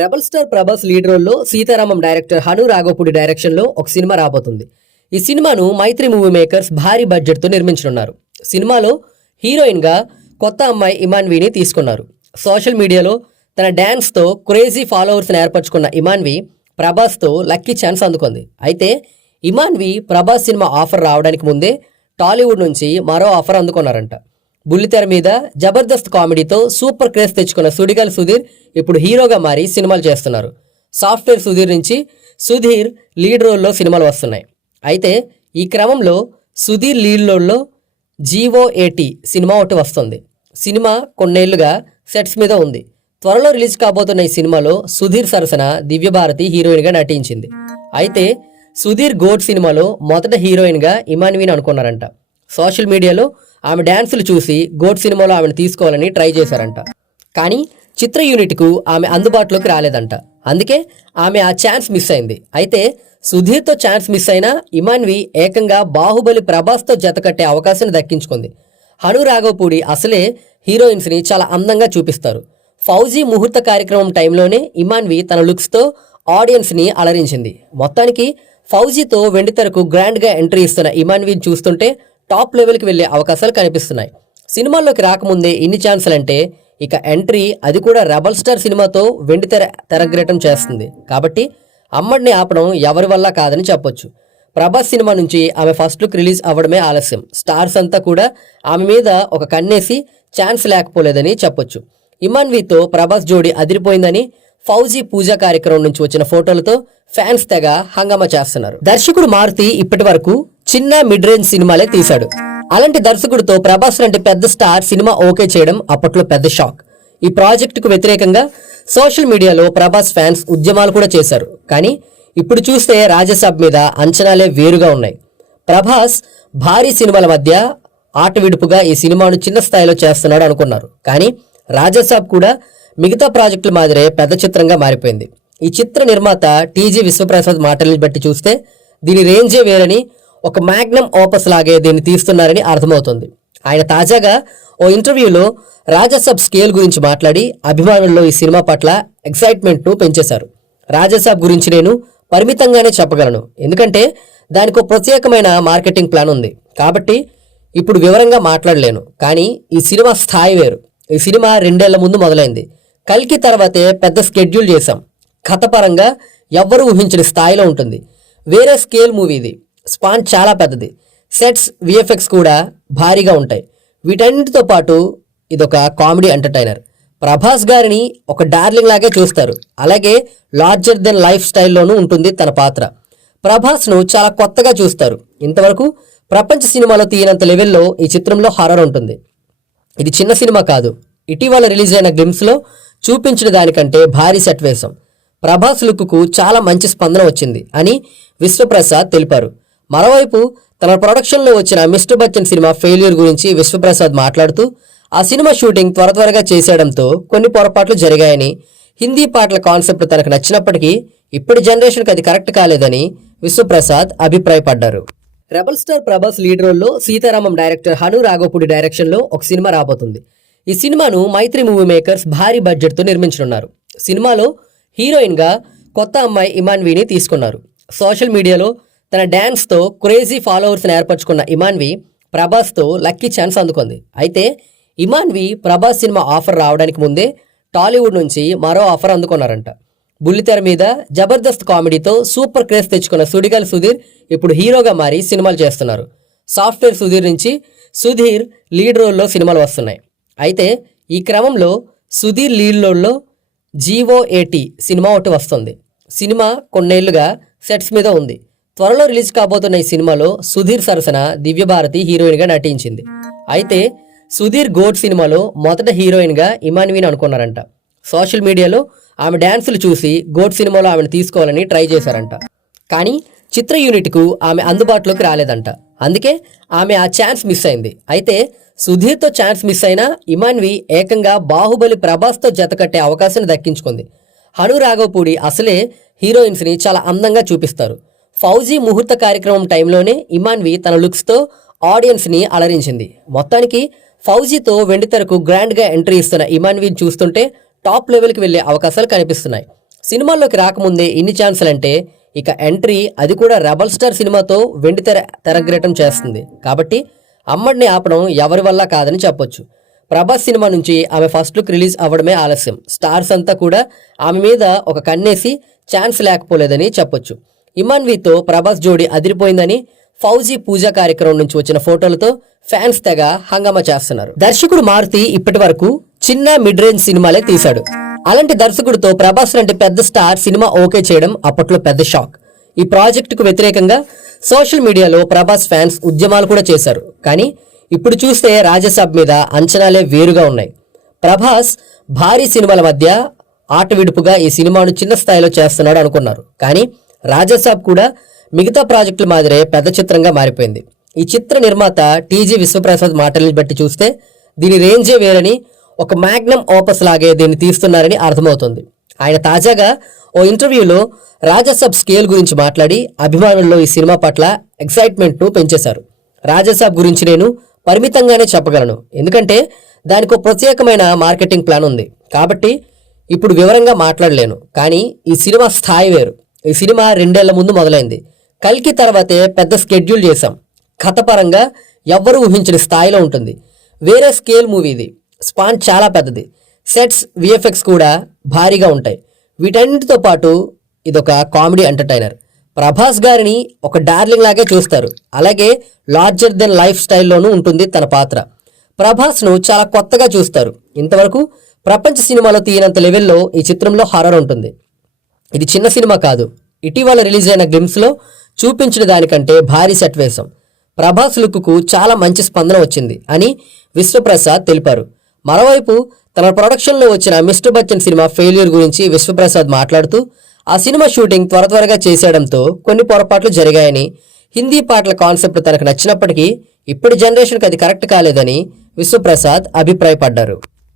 Rebel star Prabhas lead రోల్లో Sitaramam director Hanu Raghavapudi డైరెక్షన్లో ఒక సినిమా రాబోతుంది. ఈ సినిమాను మైత్రి మూవీ మేకర్స్ భారీ బడ్జెట్తో నిర్మించనున్నారు. సినిమాలో హీరోయిన్గా కొత్త అమ్మాయి ఇమాన్వీని తీసుకున్నారు. సోషల్ మీడియాలో తన డ్యాన్స్తో క్రేజీ ఫాలోవర్స్ని ఏర్పరచుకున్న ఇమాన్వి ప్రభాస్తో లక్కీ ఛాన్స్ అందుకుంది. అయితే ఇమాన్వి ప్రభాస్ సినిమా ఆఫర్ రావడానికి ముందే టాలీవుడ్ నుంచి మరో ఆఫర్ అందుకున్నారంట. బుల్లితెర మీద జబర్దస్త్ కామెడీతో సూపర్ క్రేజ్ తెచ్చుకున్న సుడిగాలి సుధీర్ ఇప్పుడు హీరోగా మారి సినిమాలు చేస్తున్నారు. సాఫ్ట్వేర్ సుధీర్ నుంచి సుధీర్ లీడ్ రోల్లో సినిమాలు వస్తున్నాయి. అయితే ఈ క్రమంలో సుధీర్ లీడ్ రోల్లో జీఓఏటీ సినిమా ఒకటి వస్తుంది. సినిమా కొన్నేళ్లుగా సెట్స్ మీద ఉంది. త్వరలో రిలీజ్ కాబోతున్న ఈ సినిమాలో సుధీర్ సరసన దివ్యభారతి హీరోయిన్గా నటించింది. అయితే సుధీర్ గోడ్ సినిమాలో మొదట హీరోయిన్గా ఇమాన్వీని అనుకున్నారంట. సోషల్ మీడియాలో ఆమె డ్యాన్సులు చూసి గోడ్ సినిమాలో ఆమెను తీసుకోవాలని ట్రై చేశారంట. కానీ చిత్ర యూనిట్కు ఆమె అందుబాటులోకి రాలేదంట. అందుకే ఆమె ఆ ఛాన్స్ మిస్ అయింది. అయితే సుధీర్తో ఛాన్స్ మిస్ అయినా ఇమాన్వి ఏకంగా బాహుబలి ప్రభాస్తో జతకట్టే అవకాశాన్ని దక్కించుకుంది. హను రాఘవపూడి అసలే హీరోయిన్స్ని చాలా అందంగా చూపిస్తారు. ఫౌజీ ముహూర్త కార్యక్రమం టైంలోనే ఇమాన్వి తన లుక్స్తో ఆడియన్స్ని అలరించింది. మొత్తానికి ఫౌజీతో వెండితెరకు గ్రాండ్గా ఎంట్రీ ఇస్తున్న ఇమాన్విని చూస్తుంటే టాప్ లెవెల్కి వెళ్లే అవకాశాలు కనిపిస్తున్నాయి. సినిమాల్లోకి రాకముందే ఇన్ని ఛాన్సులంటే ఇక ఎంట్రీ, అది కూడా రెబల్ స్టార్ సినిమాతో వెండితెర తెరగ్రేటం చేస్తుంది. కాబట్టి అమ్మడిని ఆపడం ఎవరి వల్ల కాదని చెప్పొచ్చు. ప్రభాస్ సినిమా నుంచి ఆమె ఫస్ట్ లుక్ రిలీజ్ అవ్వడమే ఆలస్యం. స్టార్స్ అంతా కూడా ఆమె మీద ఒక కన్నేసి ఛాన్స్ లేకపోలేదని చెప్పొచ్చు. ఇమాన్వీతో ప్రభాస్ జోడీ అదిరిపోయిందని ఫౌజీ పూజా కార్యక్రమం నుంచి వచ్చిన ఫోటోలతో ఫ్యాన్స్ తెగ హంగామా చేస్తున్నారు. దర్శకుడు మారుతి ఇప్పటి వరకు చిన్న మిడ్ రేంజ్ సినిమాలే తీశాడు. అలాంటి దర్శకుడితో ప్రభాస్ లాంటి పెద్ద స్టార్ సినిమా ఓకే చేయడం అప్పట్లో పెద్ద షాక్. ఈ ప్రాజెక్టుకు వ్యతిరేకంగా సోషల్ మీడియాలో ప్రభాస్ ఫ్యాన్స్ ఉద్యమాలు కూడా చేశారు. కానీ ఇప్పుడు చూస్తే రాజసాబ్ మీద అంచనాలే వేరుగా ఉన్నాయి. ప్రభాస్ భారీ సినిమాల మధ్య ఆట విడుపుగా ఈ సినిమాను చిన్న స్థాయిలో చేస్తున్నాడు అనుకున్నారు. కానీ రాజసాబ్ కూడా మిగతా ప్రాజెక్టుల మాదిరే పెద్ద చిత్రంగా మారిపోయింది. ఈ చిత్ర నిర్మాత టీజీ విశ్వప్రసాద్ మాటల్ని బట్టి చూస్తే దీని రేంజే వేరని, ఒక మ్యాగ్నమ్ ఓపస్ లాగే దీన్ని తీస్తున్నారని అర్థమవుతుంది. ఆయన తాజాగా ఓ ఇంటర్వ్యూలో రాజసాబ్ స్కేల్ గురించి మాట్లాడి అభిమానుల్లో ఈ సినిమా పట్ల ఎక్సైట్మెంట్ను పెంచేశారు. రాజసాబ్ గురించి నేను పరిమితంగానే చెప్పగలను, ఎందుకంటే దానికి ఒక ప్రత్యేకమైన మార్కెటింగ్ ప్లాన్ ఉంది. కాబట్టి ఇప్పుడు వివరంగా మాట్లాడలేను. కానీ ఈ సినిమా స్థాయి వేరు. ఈ సినిమా 2 ఏళ్ల ముందు మొదలైంది. కల్కి తర్వాతే పెద్ద స్కెడ్యూల్ చేశాం. కథపరంగా ఎవ్వరూ ఊహించిన స్థాయిలో ఉంటుంది. వేరే స్కేల్ మూవీ ఇది. స్పాన్ చాలా పెద్దది. సెట్స్, విఎఫ్ఎక్స్ కూడా భారీగా ఉంటాయి. వీటన్నిటితో పాటు ఇదొక కామెడీ ఎంటర్టైనర్. ప్రభాస్ గారిని ఒక డార్లింగ్ లాగే చూస్తారు. అలాగే లార్జర్ దెన్ లైఫ్ స్టైల్లోనూ ఉంటుంది తన పాత్ర. ప్రభాస్ను చాలా కొత్తగా చూస్తారు. ఇంతవరకు ప్రపంచ సినిమాలో తీయనంత లెవెల్లో ఈ చిత్రంలో హారర్ ఉంటుంది. ఇది చిన్న సినిమా కాదు. ఇటీవల రిలీజ్ అయిన గ్లిమ్స్లో చూపించిన దానికంటే భారీ సెట్ వేశాం. ప్రభాస్ లుక్కు చాలా మంచి స్పందన వచ్చింది అని విశ్వప్రసాద్ తెలిపారు. మరోవైపు తన ప్రొడక్షన్లో వచ్చిన మిస్టర్ బచ్చన్ సినిమా ఫెయిల్యూర్ గురించి విశ్వప్రసాద్ మాట్లాడుతూ ఆ సినిమా షూటింగ్ త్వరగా చేసేయడంతో కొన్ని పొరపాట్లు జరిగాయని, హిందీ పాటల కాన్సెప్ట్ తనకు నచ్చినప్పటికీ ఇప్పటి జనరేషన్కి అది కరెక్ట్ కాలేదని విశ్వప్రసాద్ అభిప్రాయపడ్డారు. రెబల్ స్టార్ ప్రభాస్ లీడ్ రోల్లో సీతారామం డైరెక్టర్ హను రాఘవపూడి డైరెక్షన్లో ఒక సినిమా రాబోతుంది. ఈ సినిమాను మైత్రి మూవీ మేకర్స్ భారీ బడ్జెట్తో నిర్మించనున్నారు. సినిమాలో హీరోయిన్గా కొత్త అమ్మాయి ఇమాన్వీని తీసుకున్నారు. సోషల్ మీడియాలో తన డ్యాన్స్తో క్రేజీ ఫాలోవర్స్ని ఏర్పరచుకున్న ఇమాన్వి ప్రభాస్తో లక్కీ ఛాన్స్ అందుకుంది. అయితే ఇమాన్వి ప్రభాస్ సినిమా ఆఫర్ రావడానికి ముందే టాలీవుడ్ నుంచి మరో ఆఫర్ అందుకున్నారంట. బుల్లితెర మీద జబర్దస్త్ కామెడీతో సూపర్ క్రేజ్ తెచ్చుకున్న సుడిగాలి సుధీర్ ఇప్పుడు హీరోగా మారి సినిమాలు చేస్తున్నారు. సాఫ్ట్వేర్ సుధీర్ నుంచి సుధీర్ లీడ్ రోల్లో సినిమాలు వస్తున్నాయి. అయితే ఈ క్రమంలో సుధీర్ లీడ్ రోల్లో జీఓఏటీ సినిమా ఒకటి వస్తుంది. సినిమా కొన్నేళ్లుగా సెట్స్ మీద ఉంది. త్వరలో రిలీజ్ కాబోతున్న ఈ సినిమాలో సుధీర్ సరసన దివ్యభారతి హీరోయిన్గా నటించింది. అయితే సుధీర్ గోడ్ సినిమాలో మొదట హీరోయిన్గా ఇమాన్వీని అనుకున్నారంట. సోషల్ మీడియాలో ఆమె డ్యాన్సులు చూసి గోడ్ సినిమాలో ఆమెను తీసుకోవాలని ట్రై చేశారంట. కానీ చిత్ర యూనిట్కు ఆమె అందుబాటులోకి రాలేదంట. అందుకే ఆమె ఆ ఛాన్స్ మిస్ అయింది. అయితే సుధీర్తో ఛాన్స్ మిస్ అయినా ఇమాన్వి ఏకంగా బాహుబలి ప్రభాస్తో జతకట్టే అవకాశాన్ని దక్కించుకుంది. హను రాఘవపూడి అసలే హీరోయిన్స్ని చాలా అందంగా చూపిస్తారు. ఫౌజీ ముహూర్త కార్యక్రమం టైంలోనే ఇమాన్వి తన లుక్స్తో ఆడియన్స్ని అలరించింది. మొత్తానికి ఫౌజీతో వెండితెరకు గ్రాండ్గా ఎంట్రీ ఇస్తున్న ఇమాన్వీని చూస్తుంటే టాప్ లెవెల్కి వెళ్లే అవకాశాలు కనిపిస్తున్నాయి. సినిమాల్లోకి రాకముందే ఇన్ని ఛాన్సులంటే ఇక ఎంట్రీ అది కూడా రెబల్ స్టార్ సినిమాతో వెండి తెరగ్రేటం చేస్తుంది. కాబట్టి అమ్మడిని ఆపడం ఎవరి వల్ల కాదని చెప్పొచ్చు. ప్రభాస్ సినిమా నుంచి ఆమె ఫస్ట్ లుక్ రిలీజ్ అవ్వడమే ఆలస్యం. స్టార్స్ అంతా కూడా ఆమె మీద ఒక కన్నేసి ఛాన్స్ లేకపోలేదని చెప్పొచ్చు. ఇమాన్వీతో ప్రభాస్ జోడీ అదిరిపోయిందని ఫౌజీ పూజా కార్యక్రమం నుంచి వచ్చిన ఫోటోలతో ఫ్యాన్స్ తెగ హంగామా చేస్తున్నారు. దర్శకుడు మారుతి ఇప్పటి వరకు చిన్న మిడ్ రేంజ్ సినిమాలే తీశాడు. అలాంటి దర్శకుడితో ప్రభాస్ లాంటి పెద్ద స్టార్ సినిమా ఓకే చేయడం అప్పట్లో పెద్ద షాక్. ఈ ప్రాజెక్టుకు వ్యతిరేకంగా సోషల్ మీడియాలో ప్రభాస్ ఫ్యాన్స్ ఉద్యమాలు కూడా చేశారు. కానీ ఇప్పుడు చూస్తే రాజసాబ్ మీద అంచనాలే వేరుగా ఉన్నాయి. ప్రభాస్ భారీ సినిమాల మధ్య ఆట విడుపుగా ఈ సినిమాను చిన్న స్థాయిలో చేస్తున్నాడు అనుకున్నారు. కానీ రాజసాబ్ కూడా మిగతా ప్రాజెక్టుల మాదిరే పెద్ద చిత్రంగా మారిపోయింది. ఈ చిత్ర నిర్మాత టీజీ విశ్వప్రసాద్ మాటలను బట్టి చూస్తే దీని రేంజే వేరని, ఒక మ్యాగ్నమ్ ఓపస్ లాగే దీన్ని తీస్తున్నారని అర్థమవుతుంది. ఆయన తాజాగా ఓ ఇంటర్వ్యూలో రాజసాబ్ స్కేల్ గురించి మాట్లాడి అభిమానుల్లో ఈ సినిమా పట్ల ఎక్సైట్మెంట్ను పెంచేశారు. రాజసాబ్ గురించి నేను పరిమితంగానే చెప్పగలను, ఎందుకంటే దానికి ఒక ప్రత్యేకమైన మార్కెటింగ్ ప్లాన్ ఉంది కాబట్టి ఇప్పుడు వివరంగా మాట్లాడలేను. కానీ ఈ సినిమా స్థాయి వేరు. ఈ సినిమా 2 ఏళ్ల ముందు మొదలైంది. కల్కి తర్వాతే పెద్ద స్కెడ్యూల్ చేశాం. కథపరంగా ఎవ్వరూ ఊహించిన స్థాయిలో ఉంటుంది. వేరే స్కేల్ మూవీ ఇది. స్పాన్ చాలా పెద్దది. సెట్స్, విఎఫ్ఎక్స్ కూడా భారీగా ఉంటాయి. వీటన్నిటితో పాటు ఇదొక కామెడీ ఎంటర్టైనర్. ప్రభాస్ గారిని ఒక డార్లింగ్ లాగే చూస్తారు. అలాగే లార్జర్ దెన్ లైఫ్ స్టైల్లోనూ ఉంటుంది తన పాత్ర. ప్రభాస్ను చాలా కొత్తగా చూస్తారు. ఇంతవరకు ప్రపంచ సినిమాలో తీయనంత లెవెల్లో ఈ చిత్రంలో హారర్ ఉంటుంది. ఇది చిన్న సినిమా కాదు. ఇటీవల రిలీజ్ అయిన గ్లిమ్స్లో చూపించిన దానికంటే భారీ సెట్ వేశాం. ప్రభాస్ లుక్కు చాలా మంచి స్పందన వచ్చింది అని విశ్వప్రసాద్ తెలిపారు. మరోవైపు తన ప్రొడక్షన్లో వచ్చిన మిస్టర్ బచ్చన్ సినిమా ఫెయిల్యూర్ గురించి విశ్వప్రసాద్ మాట్లాడుతూ ఆ సినిమా షూటింగ్ త్వరగా చేసేయడంతో కొన్ని పొరపాట్లు జరిగాయని, హిందీ పాటల కాన్సెప్ట్ తనకు నచ్చినప్పటికీ ఇప్పటి జనరేషన్కి అది కరెక్ట్ కాలేదని విశ్వప్రసాద్ అభిప్రాయపడ్డారు.